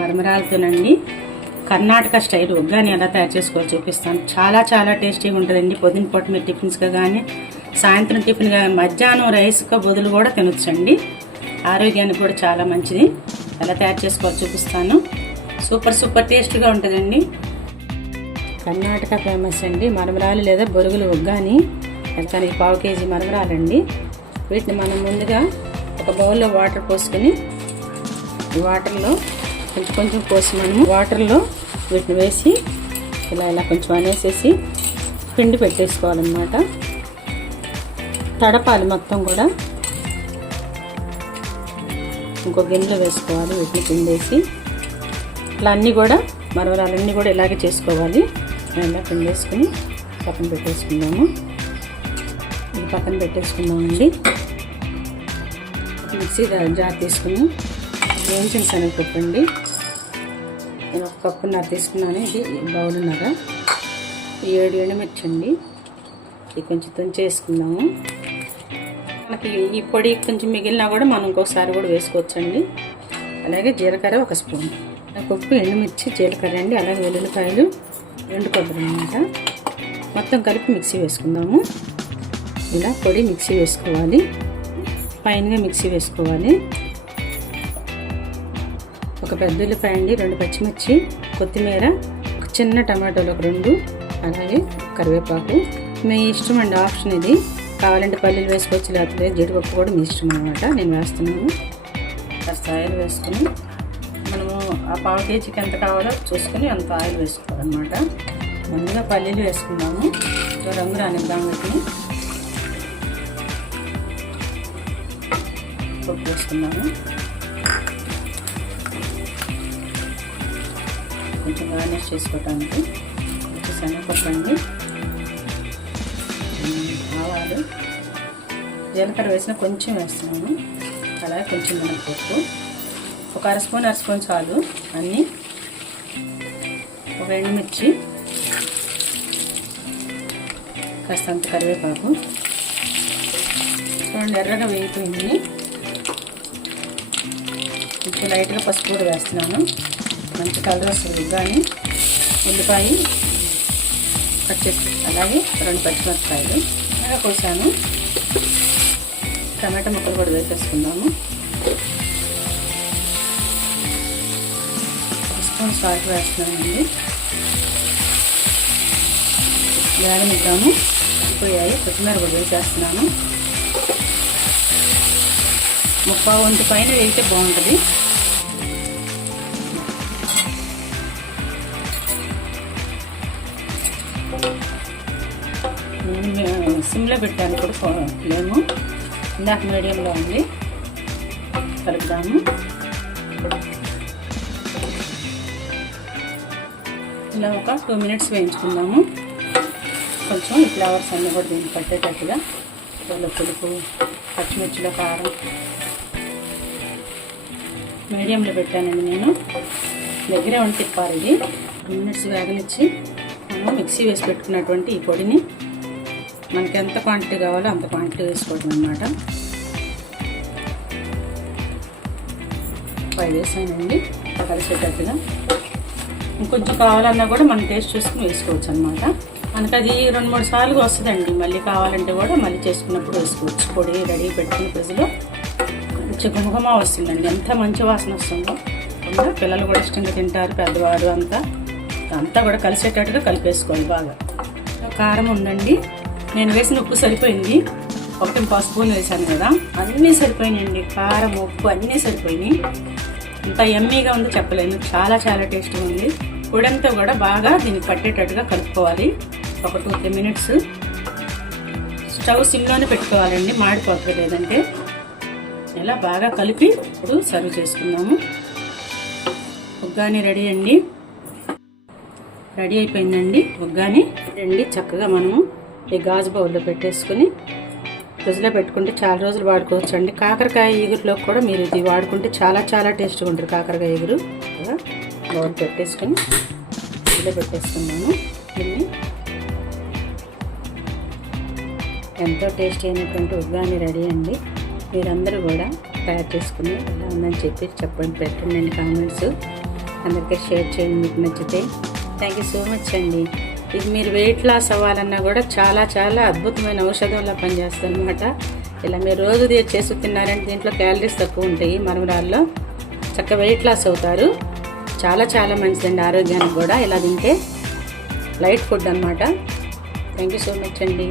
మరమరాలతోనండి. Karnataka style uggani ఎలా తయారు చేసుకోవాలో చూపిస్తాను. చాలా చాలా టేస్టీగా ఉంటుందండి. పొద్దున పూట మీరు టిఫిన్స్గా కానీ సాయంత్రం టిఫిన్ కానీ మధ్యాహ్నం రైస్గా బదులు కూడా తినొచ్చండి. ఆరోగ్యానికి కూడా చాలా మంచిది. ఎలా తయారు చేసుకోవాలో చూపిస్తాను. సూపర్ సూపర్ టేస్ట్గా ఉంటుందండి. కర్ణాటక ఫేమస్ అండి. మరమరాలు లేదా బొరుగులు ఉగ్గాని. దానికి పావు కేజీ మరమరాలండి. వీటిని మనం ముందుగా ఒక బౌల్లో వాటర్ పోసుకొని వాటర్లో కొంచెం కొంచెం పోసి మనము వాటర్లో వీటిని వేసి ఇలా ఇలా కొంచెం అనేసేసి పిండి పెట్టేసుకోవాలన్నమాట. తడపాలి మొత్తం కూడా. ఇంకో గిన్నెలో వేసుకోవాలి వీటిని పిండేసి. ఇట్లా అన్నీ కూడా మరమరాలన్నీ కూడా ఇలాగే చేసుకోవాలి. ఇలా పిండేసుకుని పక్కన పెట్టేసుకుందాము. ఇది పక్కన పెట్టేసుకుందామండి. మిక్సీ జార్ తీసుకుని వేయించిన శనగపప్పు అండి నేను తీసుకున్నాను. ఇది బౌలున్నర. ఏడు ఎండుమిర్చి అండి ఇది కొంచెం తుంచేసుకుందాము. మనకి ఈ పొడి కొంచెం మిగిలినా కూడా మనం ఇంకోసారి కూడా వేసుకోవచ్చండి. అలాగే జీలకర్ర ఒక స్పూన్. పప్పు ఎండుమిర్చి జీలకర్ర అండి అలాగే వెల్లుల్లిపాయలు రెండు కొబ్బరి అనమాట మొత్తం కలిపి మిక్సీ వేసుకుందాము. ఇలా పొడి మిక్సీ వేసుకోవాలి. ఫైన్గా మిక్సీ వేసుకోవాలి. ఒక పెద్ద ఉల్లిపాయ అండి రెండు పచ్చిమిర్చి కొత్తిమీర ఒక చిన్న టమాటోలు ఒక రెండు అలాగే కరివేపాకు. మీ ఇష్టం అండి ఆప్షన్ ఇది. కావాలంటే పల్లీలు వేసుకోవచ్చు లేకపోతే జీడిపప్పు కూడా మీ ఇష్టం అనమాట నేను వేస్తున్నాను. కాస్త ఆయిల్ వేసుకుని మనము ఆ పావు కేజీకి ఎంత కావాలో చూసుకొని అంత ఆయిల్ వేసుకోవాలన్నమాట. ముందుగా పల్లీలు వేసుకున్నాము రంగు రానిద్దాం వీటిని. పప్పు వేసుకున్నాము కొంచెం గార్నిష్ చేసుకోవటానికి కొంచెం శనగపప్పు అండి ఆవాలు జీలకర్ర వేసిన కొంచెం వేస్తున్నాను. అలాగే కొంచెం మినపప్పు ఒక అర స్పూన్ అర స్పూన్ చాలు. అన్నీ ఒక ఎండుమిర్చి కాస్తంత కరివేపాకు. చూడండి ఎర్రగా వేయిపోయింది కొంచెం లైట్గా పసుపు కూడా వేస్తున్నాను. మంచి కలర్ వస్తుంది కానీ ఉల్లిపాయ పచ్చి అలాగే రెండు పచ్చిమిరపకాయలు బాగా కోసాను. టమాటా ముక్కలు కూడా వేసేసుకుందాము. స్పూన్ సాల్ట్ వేస్తున్నానండి. వేగనిద్దాము పోయాయి కొత్తిమీర కూడా వేసేస్తున్నాను. ముప్పై వంతు పైన వేస్తే బాగుంటుంది. సిమ్లో పెట్టాను కూడా ఫ్లేము ఇందాక మీడియంలో ఉంది. కలుపుదాము ఇలా ఒక టూ మినిట్స్ వేయించుకుందాము. కొంచెం ఈ ఫ్లవర్స్ అన్నీ కూడా దీనికి పట్టేటట్టుగా. వాళ్ళ పులుపు పచ్చిమిర్చిలో కారం. మీడియంలో పెట్టానండి నేను. దగ్గరే ఉండి తిప్పారు ఇది. టూ మినిట్స్ వేగనిచ్చి మనము మిక్సీ వేసి పెట్టుకున్నటువంటి ఈ పొడిని. మనకి ఎంత క్వాంటిటీ కావాలో అంత క్వాంటిటీ వేసుకోవడం అనమాట ఫైవ్ వేసానండి కలిసేటట్టుగా. ఇంకొంచెం కావాలన్నా కూడా మనం టేస్ట్ చేసుకుని వేసుకోవచ్చు అనమాట మనకు అది రెండు మూడు సార్లు వస్తుందండి. మళ్ళీ కావాలంటే కూడా మళ్ళీ చేసుకున్నప్పుడు వేసుకోవచ్చు. పొడి రెడీ పెట్టుకున్న ఫ్రిడ్జ్లో కొంచెం గుమగుమ వస్తుందండి. ఎంత మంచి వాసన వస్తుందో. పిల్లలు కూడా ఇష్టంగా తింటారు పెద్దవారు అంతా. అంతా కూడా కలిసేటట్టుగా కలిపేసుకోవాలి బాగా. కారం ఉందండి. నేను వేసిన ఉప్పు సరిపోయింది. ఒకటి పసుపు స్పూన్ వేసాను కదా. అన్నీ సరిపోయినాయండి. కారం ఉప్పు అన్నీ సరిపోయినాయి. ఇంత ఎమ్మీగా ఉందో చెప్పలేను. చాలా చాలా టేస్ట్గా ఉంది. పొడంతా కూడా బాగా దీనికి పట్టేటట్టుగా కలుపుకోవాలి. ఒక టూ త్రీ మినిట్స్. స్టవ్ సిమ్లోనే పెట్టుకోవాలండి. మాడిపోతుంది లేదంటే. ఇలా బాగా కలిపి ఇప్పుడు సర్వ్ చేసుకుందాము. ఉగ్గాని రెడీ అండి. రెడీ అయిపోయిందండి. ఒగ్గాని రండి చక్కగా మనము ఈ గాజు బౌల్లో పెట్టేసుకుని ఫ్రిడ్జ్లో పెట్టుకుంటే చాలా రోజులు వాడుకోవచ్చు అండి కాకరకాయ ఈగురులో కూడా మీరు ఇది వాడుకుంటే చాలా చాలా టేస్ట్గా ఉంటుంది కాకరకాయ ఈగురు. బౌల్ పెట్టేసుకొని ఫ్రిడ్జ్లో పెట్టేసుకున్నాను దీన్ని ఎంతో టేస్ట్ అయినటువంటి ఉగ్గాని రెడీ అండి. మీరందరూ కూడా తయారు చేసుకుని ఎలా ఉందని చెప్పి చెప్పండి. పెట్టండి. కామెంట్స్ అందరికీ షేర్ చేయండి. మీకు నచ్చితే థ్యాంక్ యూ సో మచ్ అండి ఇది మీరు వెయిట్ లాస్ అవ్వాలన్నా కూడా చాలా చాలా అద్భుతమైన ఔషధంలా పనిచేస్తుంది అనమాట ఇలా మీరు రోజు చేసి తిన్నారంటే దీంట్లో క్యాలరీస్ తక్కువ ఉంటాయి మరమరాల్లో. చక్కగా వెయిట్ లాస్ అవుతారు. చాలా చాలా మంచిదండి ఆరోగ్యానికి కూడా. ఇలా తింటే లైట్ ఫుడ్ అనమాట థ్యాంక్ యూ సో మచ్ అండి